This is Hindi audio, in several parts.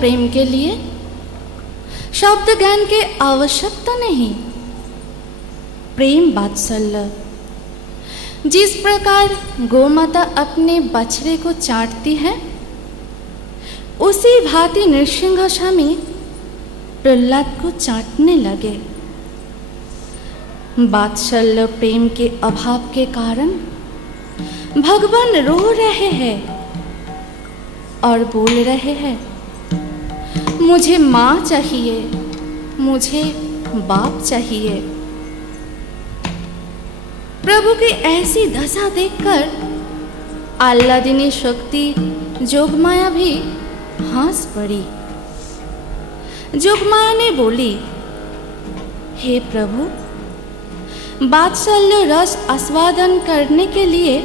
प्रेम के लिए शब्द ज्ञान की आवश्यकता नहीं। प्रेम वात्सल्य, जिस प्रकार गोमाता अपने बछड़े को चाटती है, उसी भांति नृसिंह स्वामी प्रहलाद को चाटने लगे। वात्सल्य प्रेम के अभाव के कारण भगवान रो रहे हैं और बोल रहे हैं, मुझे माँ चाहिए, मुझे बाप चाहिए। प्रभु की ऐसी दशा देखकर आह्लादिनी शक्ति जोगमाया भी हंस पड़ी। जोगमाया ने बोली, हे प्रभु, वात्सल्य रस आस्वादन करने के लिए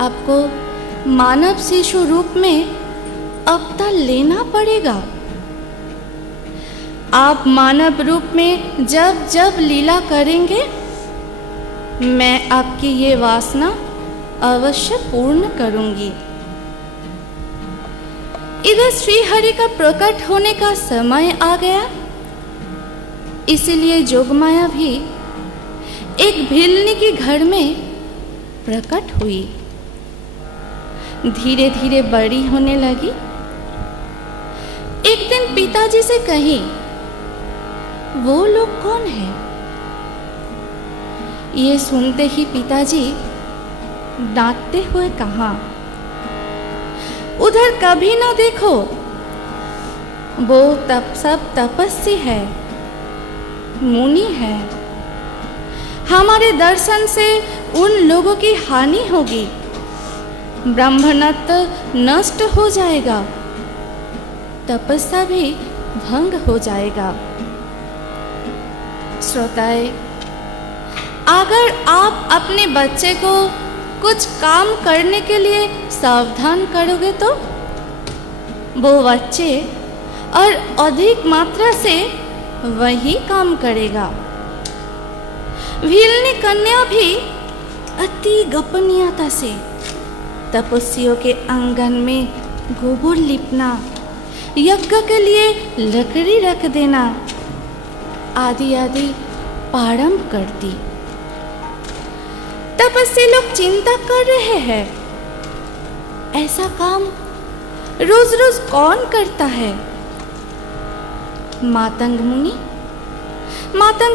आपको मानव शिशु रूप में अवतार लेना पड़ेगा। आप मानव रूप में जब जब लीला करेंगे, मैं आपकी ये वासना अवश्य पूर्ण करूंगी। इधर श्री हरि का प्रकट होने का समय आ गया, इसीलिए जोगमाया भी एक भिलनी के घर में प्रकट हुई। धीरे धीरे बड़ी होने लगी। एक दिन पिताजी से कही, वो लोग कौन है? ये सुनते ही पिताजी डांटते हुए कहा, उधर कभी ना देखो, वो सब तपस्वी है, मुनि है। हमारे दर्शन से उन लोगों की हानि होगी, ब्राह्मणत्व नष्ट हो जाएगा, तपस्या भी भंग हो जाएगा। श्रोताएं, अगर आप अपने बच्चे को कुछ काम करने के लिए सावधान करोगे तो वो बच्चे और अधिक मात्रा से वही काम करेगा। भिलनी कन्या भी अति गोपनीयता से तपस्वियों के आंगन में गोबर लिपना, यज्ञ के लिए लकड़ी रख देना आदि आदि प्रारंभ करती। तपस्वी लोग चिंता कर रहे हैं, ऐसा काम रोज रोज कौन करता है? मातंग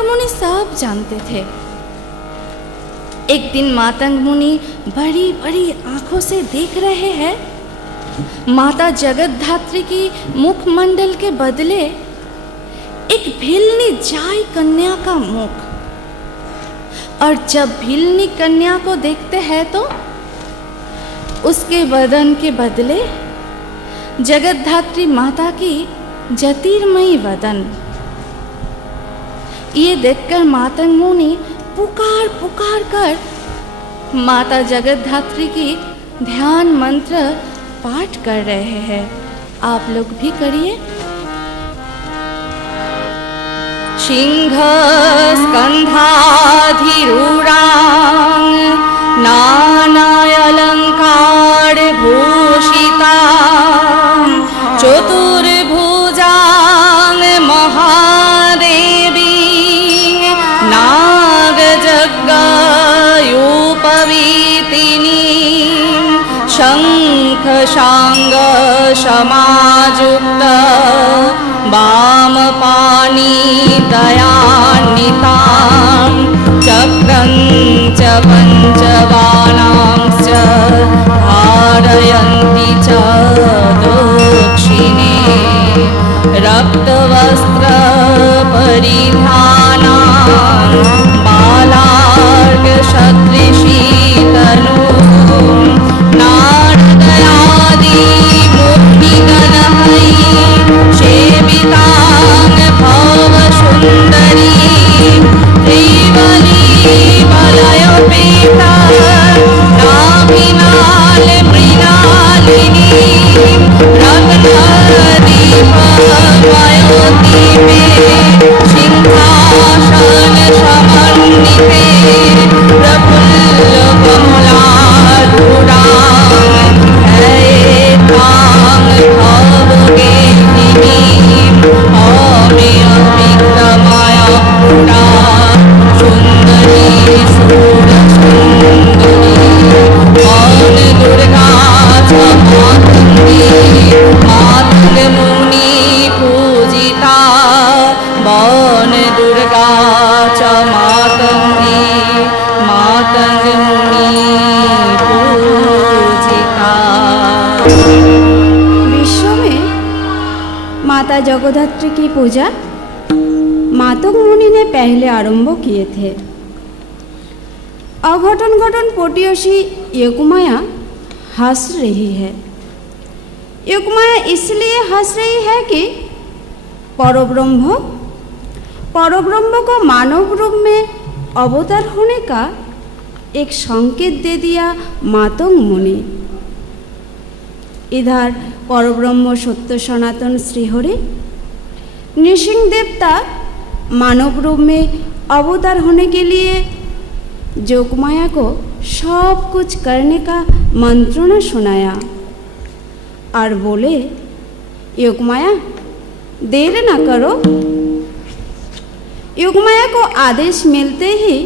मुनि सब जानते थे। एक दिन मातंग मुनि बड़ी बड़ी आंखों से देख रहे हैं, माता जगतधात्री की मुखमंडल के बदले एक भिलनी जाई कन्या का मुख। और जब भिलनी कन्या को देखते हैं तो उसके बदन के बदले जगतधात्री माता की ज्योतिर्मयी वदन। ये देखकर मातंग मुनि पुकार पुकार कर माता जगतधात्री की ध्यान मंत्र पाठ कर रहे हैं। आप लोग भी करिए। सिंह स्कंधाधिरूढ़ां नानालंकार भूषिता चतुर्भुजां महादेवी नागजग्गयोपवीतिनी शंख शांग समाजुक्त वामपाणि दयान्वितां चक्रं च पञ्चबाणांश्च धारयन्ति च दक्षिणे रक्तवस्त्रपरिधानां बालार्कसदृशी तनूं नारदयादि मुनिगणैः सेवितां भवसुन्दरी त्रिवलीवलयपेता नाभिनाल मृणालिनी रत्नदीपमयोदीपे मातंग मुनि पूजिता वन दुर्गा च मातंगी मातंग मुनि पूजिता। विश्व में माता जगद्धात्री की पूजा मातंग मुनि ने पहले आरंभ किए थे। अघटन घटन पोटियोशी योगमाया हंस रही है। योगमाया इसलिए हंस रही है कि परब्रह्म को मानव रूप में अवतार होने का एक संकेत दे दिया मातंग मुनि। इधर परब्रह्म सत्य सनातन श्रीहरि नृसिंह देवता मानव रूप में अवतार होने के लिए योगमाया को सब कुछ करने का मंत्रणा सुनाया और बोले, योगमाया देर ना करो। योगमाया को आदेश मिलते ही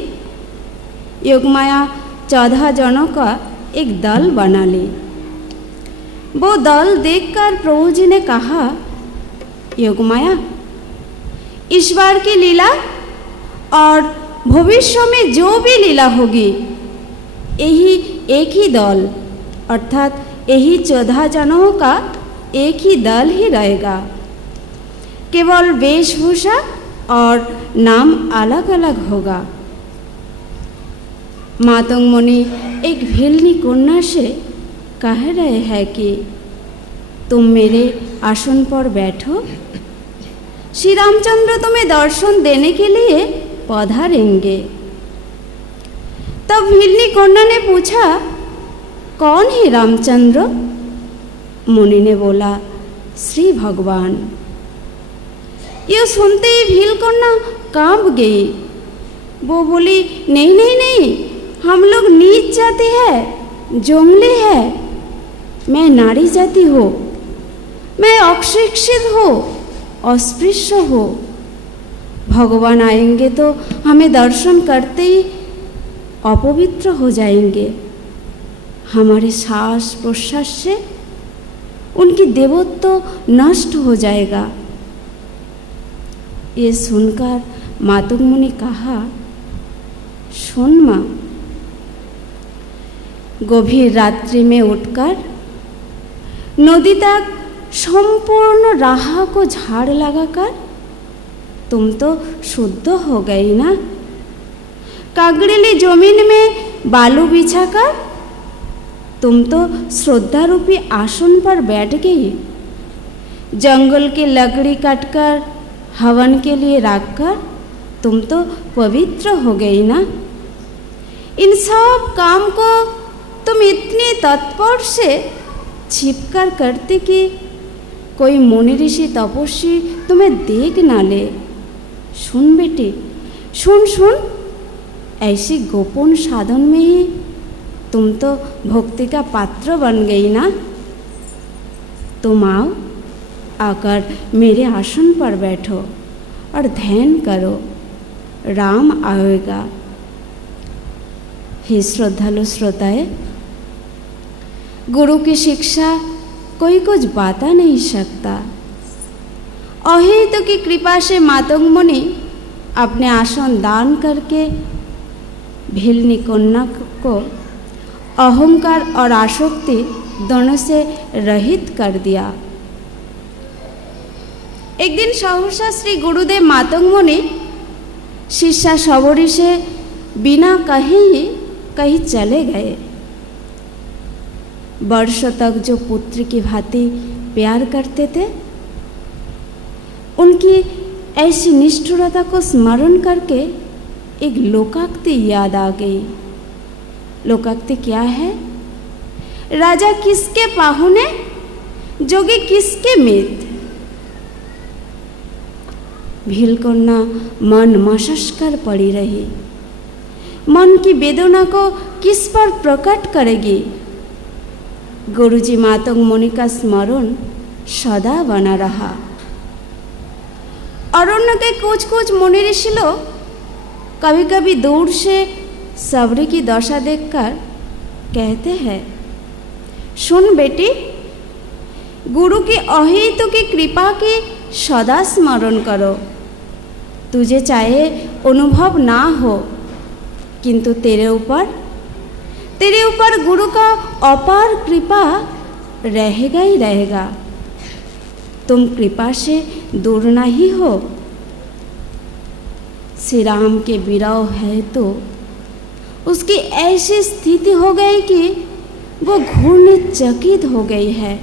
योगमाया 14 जनों का एक दल बना ली। वो दल देखकर प्रभु जी ने कहा, योगमाया इस बार की लीला और भविष्य में जो भी लीला होगी यही एक ही दल अर्थात यही 14 जनों का एक ही दल ही रहेगा। केवल वेशभूषा और नाम अलग अलग होगा। मातंग मुनि एक भिलनी कन्या से कह रहे हैं कि तुम मेरे आसन पर बैठो, श्री रामचंद्र तुम्हें दर्शन देने के लिए पधारेंगे। तब भिलनी कन्या ने पूछा, कौन है रामचंद्र? मुनि ने बोला, श्री भगवान। ये सुनते ही भील कन्या कांप गई। वो बोली, नहीं नहीं नहीं, हम लोग नीच जाति है, जोंगले है, मैं नारी जाति हो, मैं अशिक्षित हो, अस्पृश्य हो। भगवान आएंगे तो हमें दर्शन करते ही अपवित्र हो जाएंगे। हमारे सांस प्रश्वास से उनकी देवत्व नष्ट हो जाएगा। ये सुनकर मातंग मुनि कहा, सुन माँ, गभीर रात्रि में उठकर नदी तक संपूर्ण राह को झाड़ लगाकर तुम तो शुद्ध हो गई ना। कागड़ेली जमीन में बालू बिछाकर तुम तो श्रद्धा रूपी आसन पर बैठ गई। जंगल की लकड़ी काटकर हवन के लिए रखकर तुम तो पवित्र हो गई ना। इन सब काम को तुम इतनी तत्पर से छिपकर करते कि कोई मुनि ऋषि तपस्वी तुम्हें देख ना ले। सुन बेटी, सुन सुन, ऐसी गोपन साधन में ही तुम तो भक्ति का पात्र बन गई ना। तुम आओ, आकर मेरे आसन पर बैठो और ध्यान करो, राम आएगा। हे श्रद्धालु श्रोताएं, गुरु की शिक्षा कोई कुछ बता नहीं सकता। अहेतु की कृपा से मातंग मुनि अपने आसन दान करके भिलनी कन्या को अहंकार और आसक्ति दोनों से रहित कर दिया। एक दिन सहसा श्री गुरुदेव मातंग मुनि शिष्या सबरी से बिना कहीं चले गए। वर्षों तक जो पुत्र की भांति प्यार करते थे, उनकी ऐसी निष्ठुरता को स्मरण करके एक लोकाक्ति याद आ गई। लोकाक्ति क्या है? राजा किसके पाहुने, जोगी किसके मित्र। भीलकन्या मन मशश कर पड़ी रही। मन की वेदना को किस पर प्रकट करेगी? गुरुजी मातंग मुनि का स्मरण सदा बना रहा। अरण्य के कुछ कुछ मुनि ऋषि लोग कभी कभी दूर से सबरी की दशा देखकर कहते हैं, सुन बेटी, गुरु की अहेतुकी कृपा की सदा स्मरण करो। तुझे चाहे अनुभव ना हो, किंतु तेरे ऊपर गुरु का अपार कृपा रहेगा ही रहेगा। तुम कृपा से दूर नहीं हो। श्री राम के विरह है तो उसकी ऐसी स्थिति हो गई कि वो घूरने चकित हो गई है।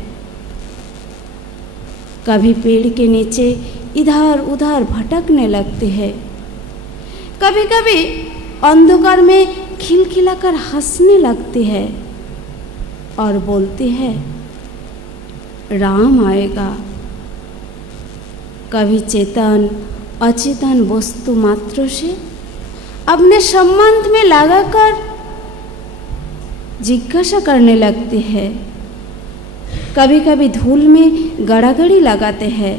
कभी पेड़ के नीचे इधर उधर भटकने लगती है, कभी कभी अंधकार में खिलखिलाकर हंसने लगती है और बोलती है राम आएगा। कभी चेतन अचेतन वस्तु मात्र से अपने संबंध में लगाकर जिज्ञासा करने लगती है। कभी कभी धूल में गड़ागड़ी लगाते हैं।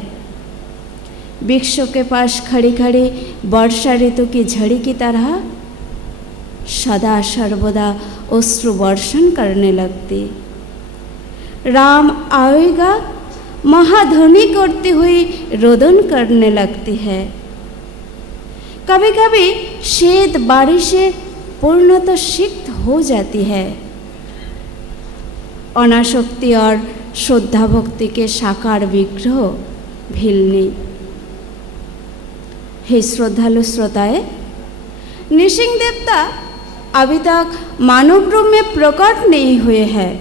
वृक्षों के पास खड़ी खड़ी वर्षा ऋतु की झड़ी की तरह सदा सर्वदा अश्रु वर्षण करने लगती। राम आएगा महाध्वनि करती हुई रोदन करने लगती है। कभी कभी श्वेत बारिश से पूर्णतः सिक्त हो जाती है। अनासक्ति और श्रद्धा भक्ति के साकार विग्रह भिलनी। हे श्रद्धालु श्रोताएं, नृसिंह देवता अभी तक मानव रूप में प्रकट नहीं हुए हैं,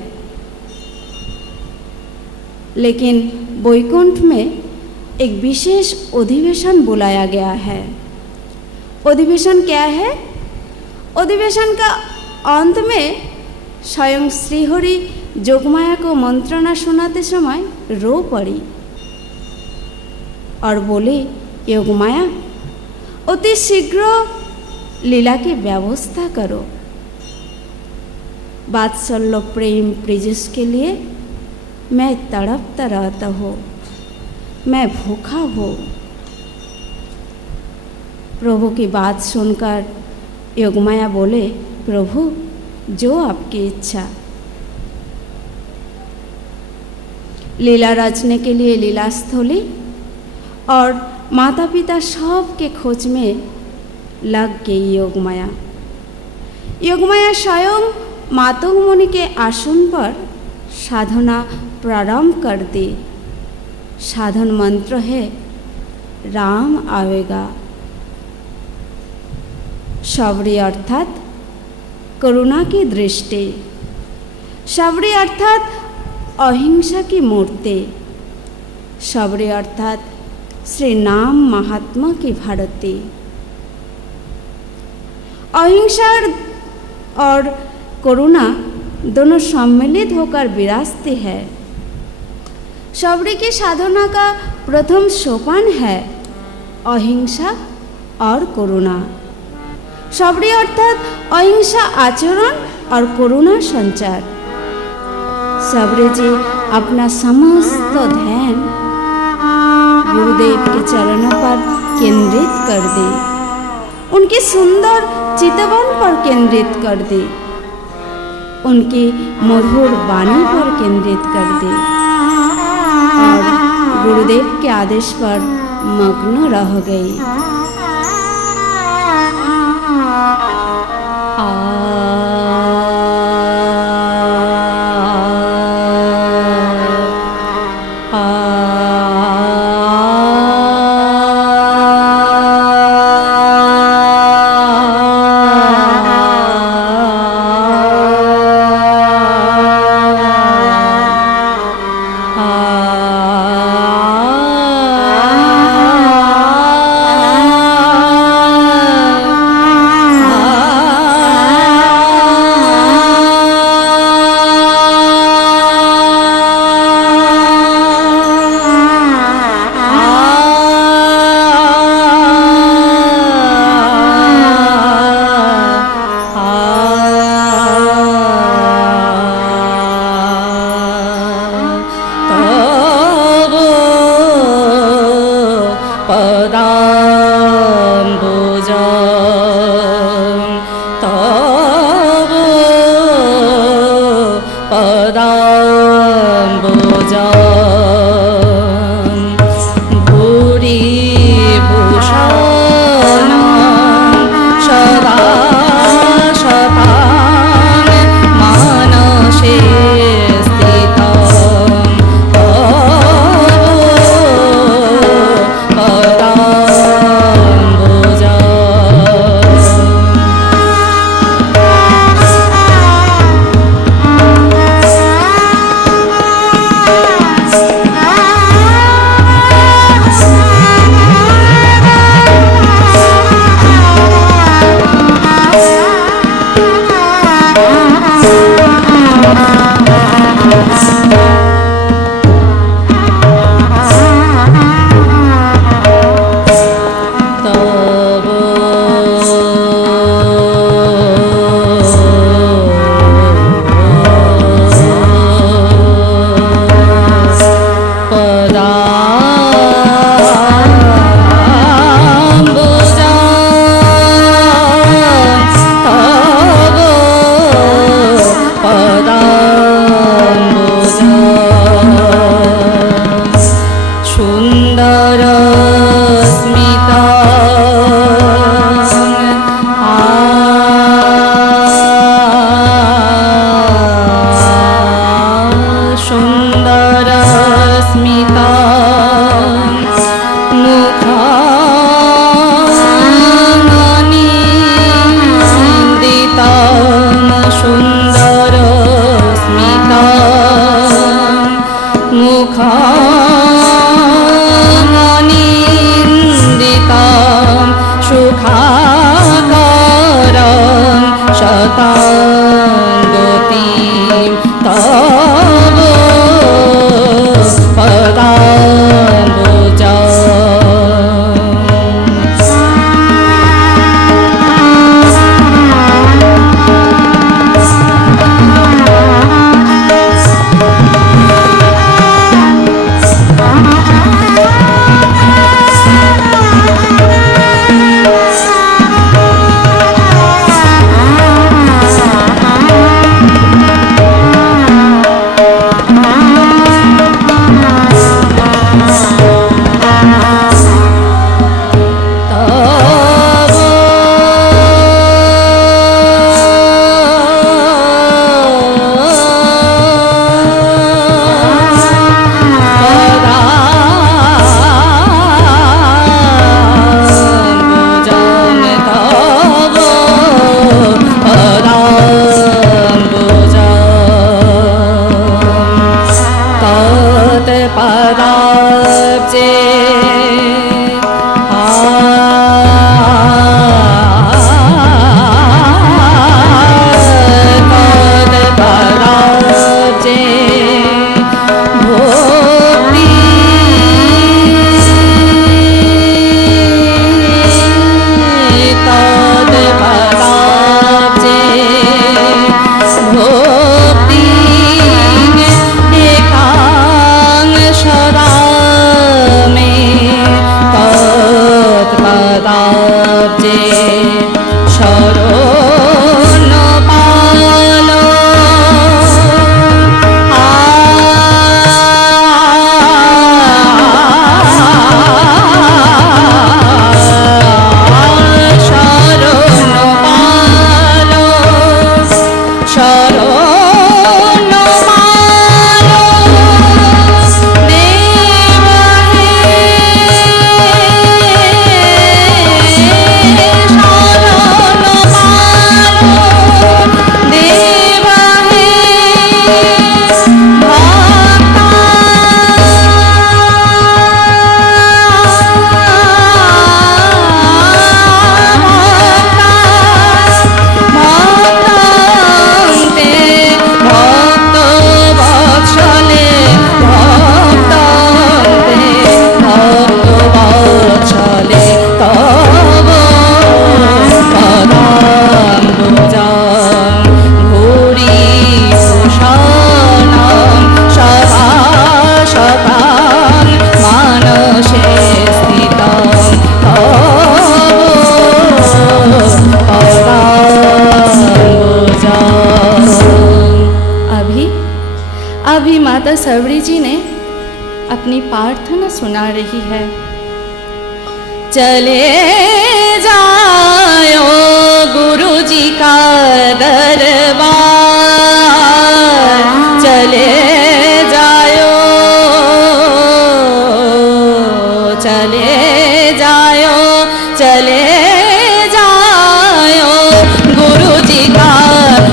लेकिन वैकुंठ में एक विशेष अधिवेशन बुलाया गया है। अधिवेशन क्या है? अधिवेशन का अंत में स्वयं श्रीहरि जोगमाया को मंत्रणा सुनाते समय रो पड़ी और बोले, योगमाया अति शीघ्र लीला की व्यवस्था करो। वात्सल्य प्रेम प्रिजस के लिए मैं तड़पता रहता हूँ, मैं भूखा हूँ। प्रभु की बात सुनकर योगमाया बोले, प्रभु जो आपकी इच्छा। लीला रचने के लिए लीला स्थली और माता पिता सब के खोज में लग गई योगमाया। योगमाया स्वयं मातंग मुनि के आसन पर साधना प्रारंभ कर दी। साधन मंत्र है राम आएगा। शबरी अर्थात करुणा की दृष्टि, शबरी अर्थात अहिंसा की मूर्ति, शबरी अर्थात श्री नाम महात्मा की भारती। अहिंसा और करुणा दोनों सम्मिलित होकर विराजती है। शबरी की साधना का प्रथम सोपान है अहिंसा और करुणा। शबरी अर्थात अहिंसा आचरण और करुणा संचार। शबरी जी अपना समस्त ध्यान गुरुदेव के चरणों पर केंद्रित कर दे, उनकी सुंदर चितवन पर केंद्रित कर दे, उनकी मधुर वाणी पर केंद्रित कर दे और गुरुदेव के आदेश पर मग्न रह गई। पदाम्बुजम् अपनी प्रार्थना सुना रही है। चले जाओ गुरु जी का दरबार, चले जाओ, चले जाओ, चले जाओ गुरु जी का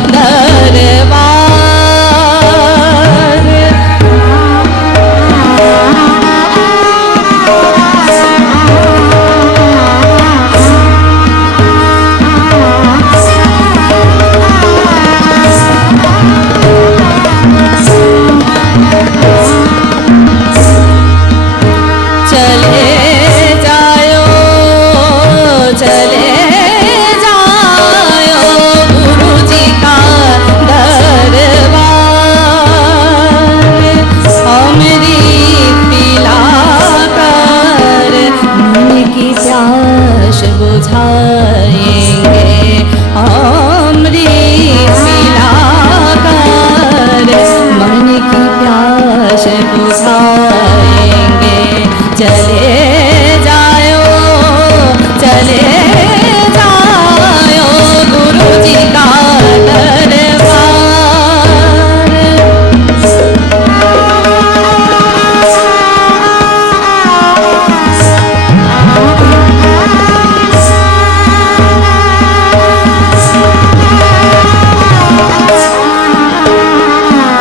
दरबार। बुझा